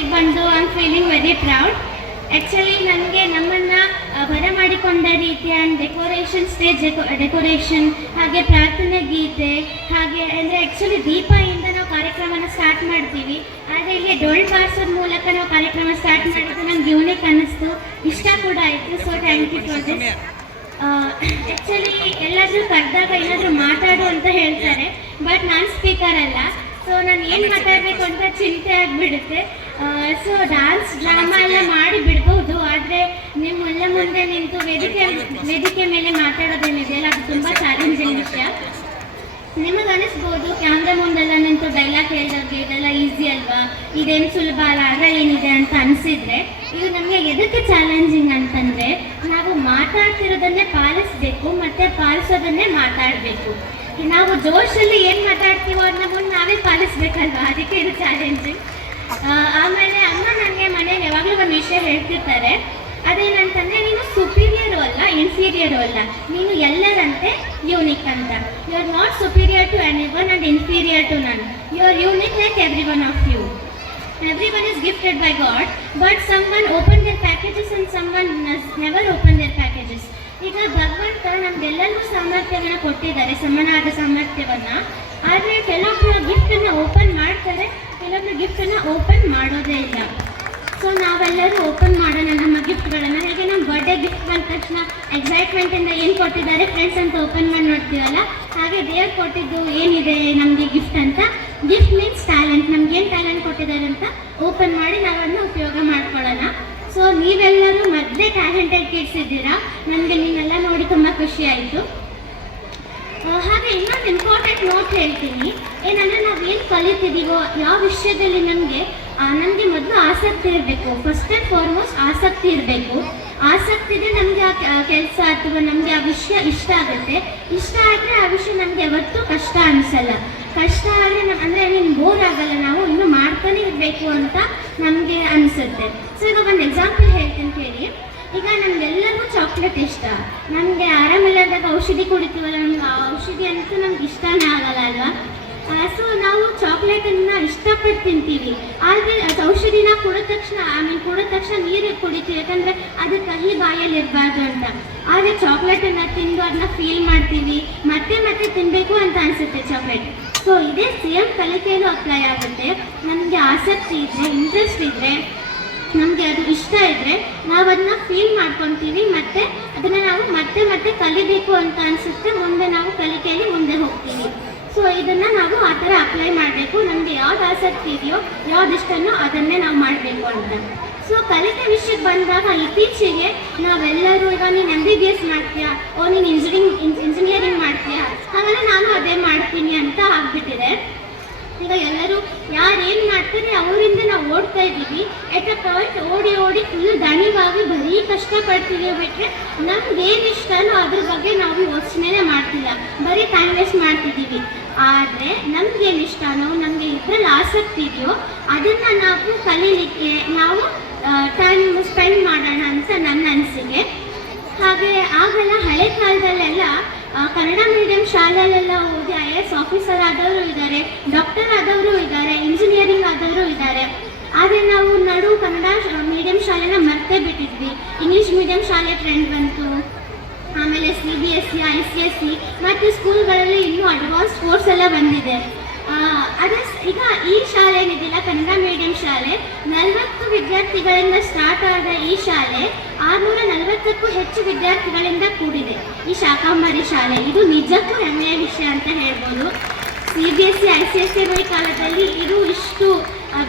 ಇವತ್ತಿಗೆ ಬಂದು I am feeling very proud actually ನನಗೆ ನಮ್ಮನ್ನು ಬರಮಾಡಿಕೊಂಡ ರೀತಿಯ ಡೆಕೋರೇಷನ್ ಸ್ಟೇಜ್ ಡೆಕೋರೇಷನ್ ಹಾಗೆ ಪ್ರಾರ್ಥನೆ ಗೀತೆ, ಹಾಗೆ, ಅಂದರೆ ಆ್ಯಕ್ಚುಲಿ ದೀಪದಿಂದ ನಾವು ಕಾರ್ಯಕ್ರಮನ ಸ್ಟಾರ್ಟ್ ಮಾಡ್ತೀವಿ. ಆದರೆ ಇಲ್ಲಿ ಡೊಳ್ ಬಾರ್ಸೋದ್ ಮೂಲಕ ನಾವು ಕಾರ್ಯಕ್ರಮ ಸ್ಟಾರ್ಟ್ ಮಾಡಿದ್ದು ನಮ್ಗೆ ಯೂನಿಕ್ ಅನ್ನಿಸ್ತು. ಇಷ್ಟ ಕೂಡ ಆಯಿತು so thank you for this actually ಎಲ್ಲಾದರೂ ಕರೆದಾಗ ಏನಾದರೂ ಮಾತಾಡು ಅಂತ ಹೇಳ್ತಾರೆ ಬಟ್ ನಾನು ಸ್ಪೀಕರ್ ಅಲ್ಲ. ಸೊ ನಾನು ಏನು ಮಾತಾಡಬೇಕು ಅಂತ ಚಿಂತೆ ಆಗಿಬಿಡುತ್ತೆ. ಸೊ ಡಾನ್ಸ್ ಡ್ರಾಮಾ ಎಲ್ಲ ಮಾಡಿ ಬಿಡ್ಬೋದು, ಆದರೆ ನಿಮ್ಮ ಮುಂದೆ ನಿಂತು ವೇದಿಕೆ ವೇದಿಕೆ ಮೇಲೆ ಮಾತಾಡೋದೇನಿದೆಯಲ್ಲ ಅದು ತುಂಬ ಚಾಲೆಂಜಿಂಗ್ ವಿಷಯ. ನಿಮಗೆ ಅನಿಸ್ಬೋದು ಕ್ಯಾಮ್ರಾ ಮುಂದೆಲ್ಲ ನಿಂತು ಡೈಲಾಗ್ ಹೇಳಿದಾಗ ಇದೆಲ್ಲ ಈಸಿ ಅಲ್ವಾ? ಇದೇನು ಸುಲಭ ಅಲ್ಲ, ಆಗ ಏನಿದೆ ಅಂತ ಅನಿಸಿದ್ರೆ, ಇದು ನಮಗೆ ಎದಕ್ಕೆ ಚಾಲೆಂಜಿಂಗ್ ಅಂತಂದರೆ, ನಾವು ಮಾತಾಡ್ತಿರೋದನ್ನೇ ಪಾಲಿಸ್ಬೇಕು, ಮತ್ತು ಪಾಲಿಸೋದನ್ನೇ ಮಾತಾಡಬೇಕು. ನಾವು ಜೋಶಲ್ಲಿ ಏನು ಮಾತಾಡ್ತೀವೋ ಅದನ್ನ ಮುಂದೆ ನಾವೇ ಪಾಲಿಸ್ಬೇಕಲ್ವಾ? ಅದಕ್ಕೆ ಇದು ಚಾಲೆಂಜಿಂಗ್ ಆಮೇಲೆ ಅಮ್ಮ ನನಗೆ ಮನೇಲಿ ಯಾವಾಗಲೂ ಒಂದು ವಿಷಯ ಹೇಳ್ತಿರ್ತಾರೆ. ಅದೇನಂತಂದರೆ ನೀನು ಸುಪೀರಿಯರು ಅಲ್ಲ ಇನ್ಫೀರಿಯರು ಅಲ್ಲ. ನೀನು ಎಲ್ಲರಂತೆ ಯೂನಿಕ್ ಅಂತ. You are not superior to anyone and inferior to none you are unique like every one of you everyone is gifted by God but someone open their packages and someone never open their packages ಈಗ ಭಗವಂತ ನಮ್ಗೆಲ್ಲರಿಗೂ ಸಾಮರ್ಥ್ಯವನ್ನು ಕೊಟ್ಟಿದ್ದಾರೆ ಸಮನಾದ ಸಾಮರ್ಥ್ಯವನ್ನ. ಆದರೆ ಕೆಲವೊಬ್ಬರು ಗಿಫ್ಟನ್ನು open ಗಿಫ್ಟನ್ನು open ಮಾಡೋದೇ ಇಲ್ಲ. So ನಾವೆಲ್ಲರೂ ಓಪನ್ ಮಾಡೋಣ, ನಮ್ಮ ಗಿಫ್ಟ್ಗಳನ್ನು. ಹೇಗೆ ನಮ್ಮ ಬರ್ಡೇ ಗಿಫ್ಟ್ ಬಂದ ತಕ್ಷಣ ಎಕ್ಸೈಟ್ಮೆಂಟಿಂದ ಏನು ಕೊಟ್ಟಿದ್ದಾರೆ ಫ್ರೆಂಡ್ಸ್ ಅಂತ ಓಪನ್ ಮಾಡಿ ನೋಡ್ತೀವಲ್ಲ? ಹಾಗೆ ದೇವ್ರು ಕೊಟ್ಟಿದ್ದು ಏನಿದೆ ನಮಗೆ ಗಿಫ್ಟ್ ಅಂತ? ಗಿಫ್ಟ್ ಮೀನ್ಸ್ ಟ್ಯಾಲೆಂಟ್ ನಮ್ಗೆ ಏನು ಟ್ಯಾಲೆಂಟ್ ಕೊಟ್ಟಿದ್ದಾರೆ ಅಂತ ಓಪನ್ ಮಾಡಿ ನಾವನ್ನ ಉಪಯೋಗ ಮಾಡ್ಕೊಳ್ಳೋಣ. ಸೊ ನೀವೆಲ್ಲರೂ ಮೊದಲೇ ಟ್ಯಾಲೆಂಟೆಡ್ ಕಿಡ್ಸ್ ಇದ್ದೀರಾ? ನನಗೆ ನೀವೆಲ್ಲ ನೋಡಿ ತುಂಬ ಖುಷಿ ಆಯಿತು. ನೋಟ್ ಹೇಳ್ತೀನಿ. ಏನಂದ್ರೆ ನಾವು ಏನು ಕಲಿತಿದ್ದೀವೋ ಯಾವ ವಿಷಯದಲ್ಲಿ ನಮಗೆ ನಮಗೆ ಮೊದಲು ಆಸಕ್ತಿ ಇರಬೇಕು. ಫಸ್ಟ್ ಆ್ಯಂಡ್ ಫಾರ್ಮೋಸ್ಟ್ ಆಸಕ್ತಿ ಇರಬೇಕು. ಆಸಕ್ತಿ ಇದೆ ನಮಗೆ ಆ ಕೆಲಸ ಅಥವಾ ನಮಗೆ ಆ ವಿಷಯ ಇಷ್ಟ ಆಗುತ್ತೆ. ಇಷ್ಟ ಆದರೆ ಆ ವಿಷಯ ನಮಗೆ ಯಾವತ್ತೂ ಕಷ್ಟ ಅನಿಸಲ್ಲ. ಕಷ್ಟ ಆದರೆ ಅಂದರೆ ನೀನು ಬೋರ್ ಆಗಲ್ಲ. ನಾವು ಇನ್ನೂ ಮಾಡ್ತಾನೆ ಇರಬೇಕು ಅಂತ ನಮಗೆ ಅನಿಸುತ್ತೆ. ಸೊ ಈಗ ಒಂದು ಎಕ್ಸಾಂಪಲ್ ಹೇಳ್ತೀನಿ ಇಷ್ಟ. ನಮಗೆ ಆರಾಮಿಲ್ಲದಾಗ ಔಷಧಿ ಕುಡಿತೀವಲ್ಲ ನಮ್ಗೆ ಆ ಔಷಧಿ ಅಂತೂ ನಮ್ಗೆ ಇಷ್ಟನೇ ಆಗಲ್ಲ ಅಲ್ವಾ? ಸೊ ನಾವು ಚಾಕ್ಲೇಟನ್ನು ಇಷ್ಟಪಟ್ಟು ತಿಂತೀವಿ. ಆದರೆ ಔಷಧಿನ ಕೊಡೋ ತಕ್ಷಣ ಆಮೇಲೆ ಕೊಡೋ ತಕ್ಷಣ ನೀರು ಕುಡಿತೀವಿ, ಯಾಕಂದರೆ ಅದು ಕಹಿ ಬಾಯಲ್ಲಿ ಇರಬಾರ್ದು ಅಂತ. ಆದರೆ ಚಾಕ್ಲೇಟನ್ನು ತಿಂದು ಅದನ್ನ ಫೀಲ್ ಮಾಡ್ತೀವಿ, ಮತ್ತೆ ಮತ್ತೆ ತಿನ್ನಬೇಕು ಅಂತ ಅನಿಸುತ್ತೆ ಚಾಕ್ಲೇಟ್ ಸೊ ಇದೇ ಸೇಮ್ ಕಲಿಕೆಯಲ್ಲೂ ಅಪ್ಲೈ ಆಗುತ್ತೆ. ನಮಗೆ ಆಸಕ್ತಿ ಇದ್ದರೆ ಇಂಟ್ರೆಸ್ಟ್ ಇದ್ದರೆ ನಮಗೆ ಅದು ಇಷ್ಟ ಇದ್ದರೆ ನಾವು ಅದನ್ನ ಫೀಲ್ ಮಾಡ್ಕೊತೀವಿ ಮತ್ತು ಅದನ್ನು ನಾವು ಮತ್ತೆ ಮತ್ತೆ ಕಲಿಬೇಕು ಅಂತ ಅನಿಸುತ್ತೆ. ಮುಂದೆ ನಾವು ಕಲಿಕೆಯಲ್ಲಿ ಮುಂದೆ ಹೋಗ್ತೀವಿ. ಸೊ ಇದನ್ನು ನಾವು ಆ ಥರ ಅಪ್ಲೈ ಮಾಡಬೇಕು. ನಮಗೆ ಯಾವ್ದು ಆಸಕ್ತಿ ಇದೆಯೋ ಯಾವ್ದು ಇಷ್ಟನೋ ಅದನ್ನೇ ನಾವು ಮಾಡಬೇಕು ಅಂತ. ಸೊ ಕಲಿಕೆ ವಿಷಯಕ್ಕೆ ಬಂದಾಗ ಇತ್ತೀಚೆಗೆ ನಾವೆಲ್ಲರೂ ಈಗ ನೀನು ಎಂ ಬಿ ಬಿ ಎಸ್ ಮಾಡ್ತೀಯಾ? ಓ, ನೀನು ಇಂಜಿನಿಯರಿಂಗ್ ಇಂಜಿನಿಯರಿಂಗ್ ಮಾಡ್ತೀಯಾ? ಹಾಗಾದರೆ ನಾನು ಅದೇ ಮಾಡ್ತೀನಿ ಅಂತ ಆಗ್ಬಿಟ್ಟಿದೆ. ಈಗ ಎಲ್ಲರೂ ಯಾರು ಏನು ಮಾಡ್ತಾರೆ ಅವರಿಂದ ನಾವು ಓಡ್ತಾ ಇದ್ದೀವಿ. ಎಟ್ ಅ ಪಾಯಿಂಟ್ ಓಡಿ ಓಡಿ ಫುಲ್ ದಣಿವಾಗಿ ಬರೀ ಕಷ್ಟಪಡ್ತೀವಿ ಬಿಟ್ಟರೆ ನಮ್ಗೆ ಏನು ಇಷ್ಟನೋ ಅದ್ರ ಬಗ್ಗೆ ನಾವು ಯೋಚನೆ ಮಾಡ್ತಿಲ್ಲ. ಬರೀ ಟೈಮ್ ವೇಸ್ಟ್ ಮಾಡ್ತಿದ್ದೀವಿ. ಆದರೆ ನಮ್ಗೇನು ಇಷ್ಟನೋ, ನಮಗೆ ಇದ್ರಲ್ಲಿ ಆಸಕ್ತಿ ಇದೆಯೋ ಅದನ್ನು ನಾವು ಕಲೀಲಿಕ್ಕೆ ನಾವು ಟೈಮ್ ಸ್ಪೆಂಡ್ ಮಾಡೋಣ ಅಂತ ನನ್ನ ಅನಿಸಿಕೆ ಹಾಗೆ ಆಗೆಲ್ಲ, ಹಳೆ ಕಾಲದಲ್ಲೆಲ್ಲ ಕನ್ನಡ ಮೀಡಿಯಂ ಶಾಲೆಯಲ್ಲೆಲ್ಲ ಓದಿ ಐ ಎಸ್ ಆಫೀಸರ್ ಆದವರು ಇದ್ದಾರೆ ಡಾಕ್ಟರ್ ಆದವರು ಇದ್ದಾರೆ ಇಂಜಿನಿಯರಿಂಗ್ ಆದವರು ಇದ್ದಾರೆ. ಆದರೆ ನಾವು ನಡು ಕನ್ನಡ ಮೀಡಿಯಂ ಶಾಲೆನ ಮರ್ತೇ ಬಿಟ್ಟಿದ್ವಿ. ಇಂಗ್ಲೀಷ್ ಮೀಡಿಯಂ ಶಾಲೆ ಟ್ರೆಂಡ್ ಬಂತು. ಆಮೇಲೆ C B S C I C S C ಮತ್ತು ಸ್ಕೂಲ್ಗಳಲ್ಲಿ ಇನ್ನೂ ಅಡ್ವಾನ್ಸ್ ಕೋರ್ಸ್ ಎಲ್ಲ ಬಂದಿದೆ. ಅದೇ ಈಗ ಈ ಶಾಲೆ ಏನಿದೆಯಲ್ಲ ಕನ್ನಡ ಮೀಡಿಯಂ ಶಾಲೆ ನಲವತ್ತು ವಿದ್ಯಾರ್ಥಿಗಳಿಂದ ಸ್ಟಾರ್ಟ್ ಆದ ಈ ಶಾಲೆ ಆರುನೂರ ನಲವತ್ತಕ್ಕೂ ಹೆಚ್ಚು ವಿದ್ಯಾರ್ಥಿಗಳಿಂದ ಕೂಡಿದೆ. ಈ ಶಾಕಾಂಬರಿ ಶಾಲೆ, ಇದು ನಿಜಕ್ಕೂ ಹೆಮ್ಮೆಯ ವಿಷಯ ಅಂತ ಹೇಳ್ಬೋದು. C B S C I C S C ಕಾಲದಲ್ಲಿ ಇದು ಇಷ್ಟು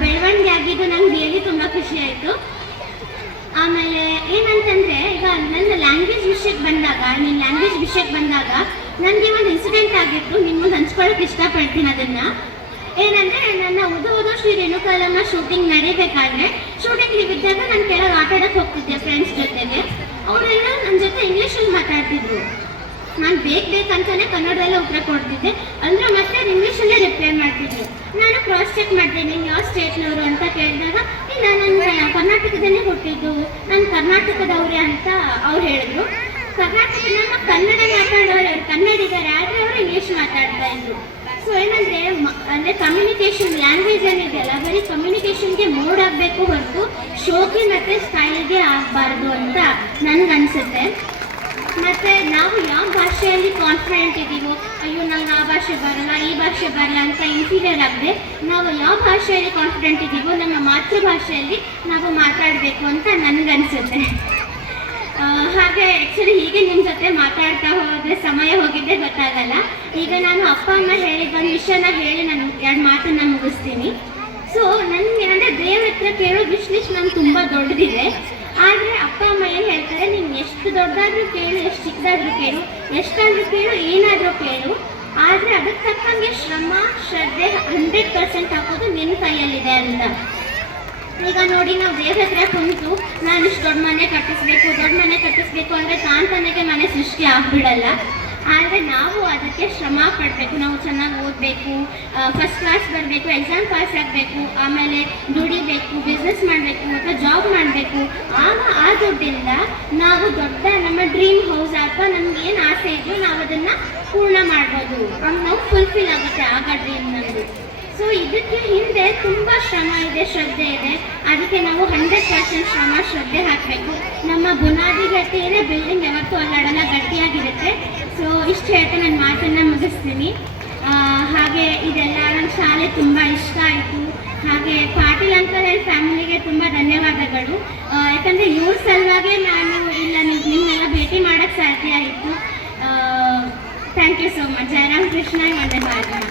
ಬೆಳವಣಿಗೆ ಆಗಿದ್ದು ನಂಗೆ ಹೇಳಿ ತುಂಬ ಖುಷಿ ಆಯಿತು. ಆಮೇಲೆ ಏನಂತಂದ್ರೆ, ಈಗ ನನ್ನ ಲ್ಯಾಂಗ್ವೇಜ್ ವಿಷಯಕ್ಕೆ ಬಂದಾಗ ನಿನ್ನ ಲ್ಯಾಂಗ್ವೇಜ್ ವಿಷಯಕ್ಕೆ ಬಂದಾಗ ನನಗೆ ಒಂದು ಇನ್ಸಿಡೆಂಟ್ ಆಗಿತ್ತು ನಿಮ್ಮ ಮುಂದೆ ಹಂಚ್ಕೊಳ್ಳೋಕೆ ಇಷ್ಟಪಡ್ತೀನಿ ಅದನ್ನ. ಏನಂದ್ರೆ ನನ್ನ ಉದು ಉದು ಶ್ರೀ ರೇಣುಕಾಲಮ್ಮ ಶೂಟಿಂಗ್ ನಡೀಬೇಕಾದ್ರೆ ಶೂಟಿಂಗ್ ಇದ್ದಾಗ ನಾನು ಕೆಳಗೆ ಆಟ ಆಡಕ್ಕೆ ಹೋಗ್ತಿದ್ದೆ ಫ್ರೆಂಡ್ಸ್ ಜೊತೆಗೆ. ಅವರೆಲ್ಲ ನನ್ನ ಜೊತೆ ಇಂಗ್ಲೀಷಲ್ಲಿ ಮಾತಾಡ್ತಿದ್ರು. ನಾನು ಬೇಕು ಬೇಕಂತಾನೆ ಕನ್ನಡದಲ್ಲೇ ಉತ್ತರ ಕೊಡ್ತಿದ್ದೆ. ಅಂದ್ರೆ ಮತ್ತೆ ಇಂಗ್ಲೀಷಲ್ಲೇ ರಿಪ್ಲೈ ಮಾಡ್ತಿದ್ರು. ನಾನು ಕ್ರಾಸ್ ಚೆಕ್ ಮಾಡಿದೆ ನೀವು ಯಾವ ಸ್ಟೇಟ್ನವರು ಅಂತ ಕೇಳಿದಾಗ, ಇಲ್ಲ, ನಾನು ಕರ್ನಾಟಕದಲ್ಲೇ ಹುಟ್ಟಿದ್ದು. ನಾನು ಕರ್ನಾಟಕದವ್ರೆ ಅಂತ ಅವ್ರು ಹೇಳಿದ್ರು. ನಮ್ಮ ಕನ್ನಡ ಮಾತಾಡೋರು ಕನ್ನಡಿಗರು ಆದರೆ ಅವರು ಇಂಗ್ಲೀಷ್ ಮಾತಾಡ್ತಾ ಇದ್ರು. ಸೊ ಏನಂದ್ರೆ ಅಂದ್ರೆ ಕಮ್ಯುನಿಕೇಶನ್ ಲ್ಯಾಂಗ್ವೇಜ್ ಏನಿದೆಯಲ್ಲ ಬರೀ ಕಮ್ಯುನಿಕೇಶನ್ಗೆ ಮೋಡ್ ಆಗಬೇಕು ಹೊರತು ಶೋಕಿ ಮತ್ತು ಸ್ಟೈಲ್ಗೆ ಆಗಬಾರ್ದು ಅಂತ ನನಗನ್ಸುತ್ತೆ ಮತ್ತೆ ನಾವು ಯಾವ ಭಾಷೆಯಲ್ಲಿ ಕಾನ್ಫಿಡೆಂಟ್ ಇದ್ದೀವೋ ಅಯ್ಯೋ ನಂಗೆ ಆ ಭಾಷೆ ಬರಲ್ಲ, ಈ ಭಾಷೆ ಬರಲ್ಲ ಅಂತ ಇನ್ಫೀರಿಯರ್ ಆಗದೆ ನಾವು ಯಾವ ಭಾಷೆಯಲ್ಲಿ ಕಾನ್ಫಿಡೆಂಟ್ ಇದ್ದೀವೋ ನಮ್ಮ ಮಾತೃಭಾಷೆಯಲ್ಲಿ ನಾವು ಮಾತಾಡಬೇಕು ಅಂತ ನನಗನ್ಸುತ್ತೆ ಹಾಗೆ ಆ್ಯಕ್ಚುಲಿ ಹೀಗೆ ನಿಮ್ಮ ಜೊತೆ ಮಾತಾಡ್ತಾ ಹೋದರೆ ಸಮಯ ಹೋಗಿದ್ದೆ ಗೊತ್ತಾಗಲ್ಲ. ಈಗ ನಾನು ಅಪ್ಪ ಅಮ್ಮ ಹೇಳಿದ ಒಂದು ವಿಷಯನ ಹೇಳಿ ನಾನು ಎರಡು ಮಾತನ್ನ ಮುಗಿಸ್ತೀನಿ. ಸೊ ನನಗೆ ಏನಂದರೆ ದೇವ್ರ ಹತ್ರ ಕೇಳೋ ವಿಶ್ ಲಿಸ್ಟ್ ನಂಗೆ ತುಂಬ ದೊಡ್ಡದಿದೆ. ಆದರೆ ಅಪ್ಪ ಅಮ್ಮ ಏನು ಹೇಳ್ತಾರೆ, ನೀನು ಎಷ್ಟು ದೊಡ್ಡದಾದ್ರೂ ಕೇಳು, ಎಷ್ಟು ಚಿಕ್ಕದಾದ್ರೂ ಕೇಳು, ಎಷ್ಟಾದ್ರೂ ಕೇಳು, ಏನಾದರೂ ಕೇಳು. ಆದರೆ ಅದಕ್ಕೆ ತಕ್ಕಂಗೆ ಶ್ರಮ, ಶ್ರದ್ಧೆ ಹಂಡ್ರೆಡ್ ಪರ್ಸೆಂಟ್ ಹಾಕೋದು ನಿನ್ನ ಕೈಯಲ್ಲಿದೆ ಅಂತ. ಈಗ ನೋಡಿ ನಾವು ದೇವ್ರ ಹತ್ರ ಕುಂತು ನಾನು ಇಷ್ಟು ದೊಡ್ಡ ಮನೆ ಕಟ್ಟಿಸ್ಬೇಕು, ದೊಡ್ಡ ಮನೆ ಕಟ್ಟಿಸ್ಬೇಕು ಅಂದರೆ ತಾನ್ ತನಗೆ ಮನೆ ಸೃಷ್ಟಿ ಆಗ್ಬಿಡಲ್ಲ. ಆದರೆ ನಾವು ಅದಕ್ಕೆ ಶ್ರಮ ಪಡಬೇಕು, ನಾವು ಚೆನ್ನಾಗಿ ಓದಬೇಕು ಫಸ್ಟ್ ಕ್ಲಾಸ್ ಬರಬೇಕು ಎಕ್ಸಾಮ್ ಪಾಸ್ ಆಗಬೇಕು, ಆಮೇಲೆ ದುಡಿಬೇಕು ಬಿಸ್ನೆಸ್ ಮಾಡಬೇಕು, ಅಥವಾ ಜಾಬ್ ಮಾಡಬೇಕು. ಆಗ ಆ ದುಡ್ಡಿಂದ ನಾವು ದೊಡ್ಡ ನಮ್ಮ ಡ್ರೀಮ್ ಹೌಸ್ ಅಥವಾ ನಮ್ಗೆ ಏನು ಆಸೆ ಇದೆಯೋ ನಾವು ಅದನ್ನ ಪೂರ್ಣ ಮಾಡ್ಬೋದು. ನಾವು ಫುಲ್ಫಿಲ್ ಆಗುತ್ತೆ ಆಗ ಡ್ರೀಮ್ ನಮ್ಮದು ಸೊ ಇದಕ್ಕೆ ಹಿಂದೆ ತುಂಬ ಶ್ರಮ ಇದೆ, ಶ್ರದ್ಧೆ ಇದೆ. ಅದಕ್ಕೆ ನಾವು ಹಂಡ್ರೆಡ್ ಪರ್ಸೆಂಟ್ ಶ್ರಮ, ಶ್ರದ್ಧೆ ಹಾಕಬೇಕು. ನಮ್ಮ ಬುನಾದಿ ಗಟ್ಟಿಯೇ ಬಿಲ್ಡಿಂಗ್ ಯಾವತ್ತೂ ಅಲ್ಲಾಡಲ್ಲ, ಗಟ್ಟಿಯಾಗಿರುತ್ತೆ. ಸೊ ಇಷ್ಟು ಹೇಳ್ತಾ ನನ್ನ ಮಾತನ್ನು ಮುಗಿಸ್ತೀನಿ. ಹಾಗೆ ಇದೆಲ್ಲ ನನ್ನ ಶಾಲೆ ತುಂಬ ಇಷ್ಟ ಆಯಿತು. ಹಾಗೆ ಪಾಟೀಲ್ ಅಂಕಲ್ ಫ್ಯಾಮಿಲಿಗೆ ತುಂಬ ಧನ್ಯವಾದಗಳು. ಯಾಕಂದರೆ ಇವ್ರ ಸಲುವಾಗೇ ನಾನು ಇಲ್ಲ, ನೀವು ನಿಮ್ಮನ್ನೆಲ್ಲ ಭೇಟಿ ಮಾಡೋಕ್ಕೆ ಸಾಧ್ಯ ಆಯಿತು thank you so much Jayaram Krishna Bharata